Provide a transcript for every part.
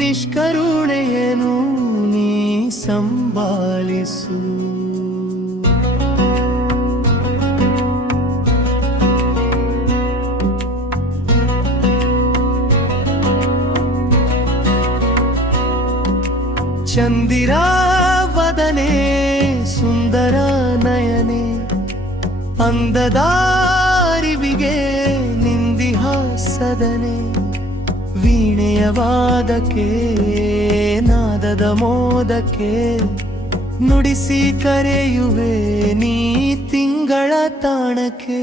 ನಿಷ್ಕರುಣೆಯನು ನೀ ಸಂಭಾಳಿಸು. ಚಂದಿರಾವದನೆ ಸುಂದರ ನಯನೆ, ಅಂದದಾರಿವಿಗೆ ನಿಂದಿಹ ಸದನೆ. ವೀಣೆಯ ವಾದಕ್ಕೆ ನಾದದ ಮೋದಕ್ಕೆ ನುಡಿಸಿ ಕರೆಯುವೆ ನೀ ತಿಂಗಳ ತಾಣಕ್ಕೆ.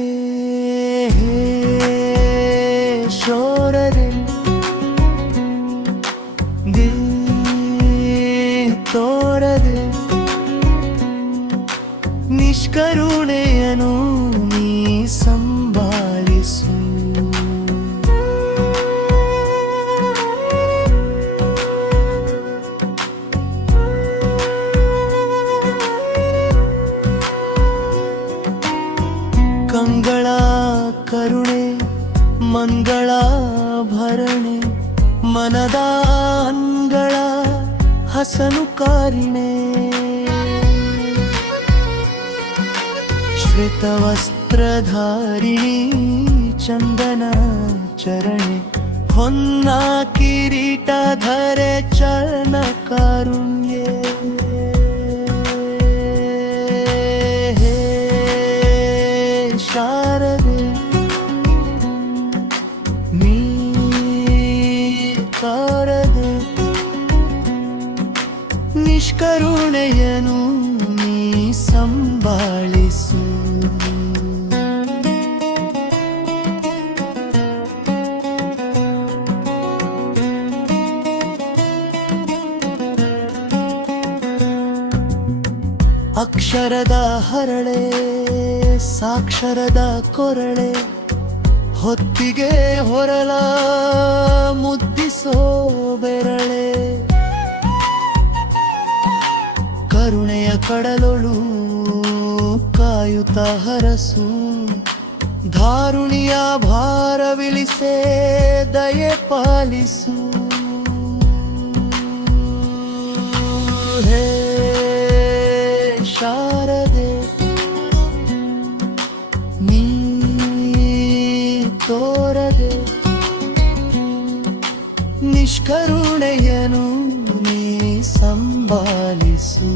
ಶೋರದೆ ತೋರದೆ ನಿಷ್ಕರುಣೆಯನು ನೀ ಸಂಭಾಳಿಸು. ಕಂಗಳ ಕರುಣೆ ಮಂಗಳ ಭರಣೆ, ಮನದ ಅಂಗಳ ಹಸನು ಕಾರಿಣೆ. ಶ್ವೇತವಸ್ತ್ರಧಾರಿಣಿ ಚಂದನ ಚರಣೆ, ಹೊನ್ನ ಕಿರೀಟಧರೆ ಚರಣ ಕಾರುಣ್ಯೆ. ಶಾರದೆ ನೀ ಕಾರದೆ ನಿಷ್ಕರುಣೆಯನು ನೀ ಸಂಭಾಳಿಸು. ಅಕ್ಷರದ ಹರಳೆ ಸಾಕ್ಷರದ ಕೊರಳೆ, ಹೊತ್ತಿಗೆ ಹೊರಲ ಮುದ್ದಿಸೋ ಬೆರಳೆ. ಕರುಣೆಯ ಕಡಲೊಳು ಕಾಯುತ್ತ ಹರಸು, ಧಾರುಣಿಯ ಭಾರವಿಳಿಸೆ ದಯೆ ಪಾಲಿಸು. ಹೇ ಶಾರದೆ ನೀ ತೋರದೆ ನಿಷ್ಕರುಣೆಯನು ನೀ ಸಂಭಾಳಿಸು.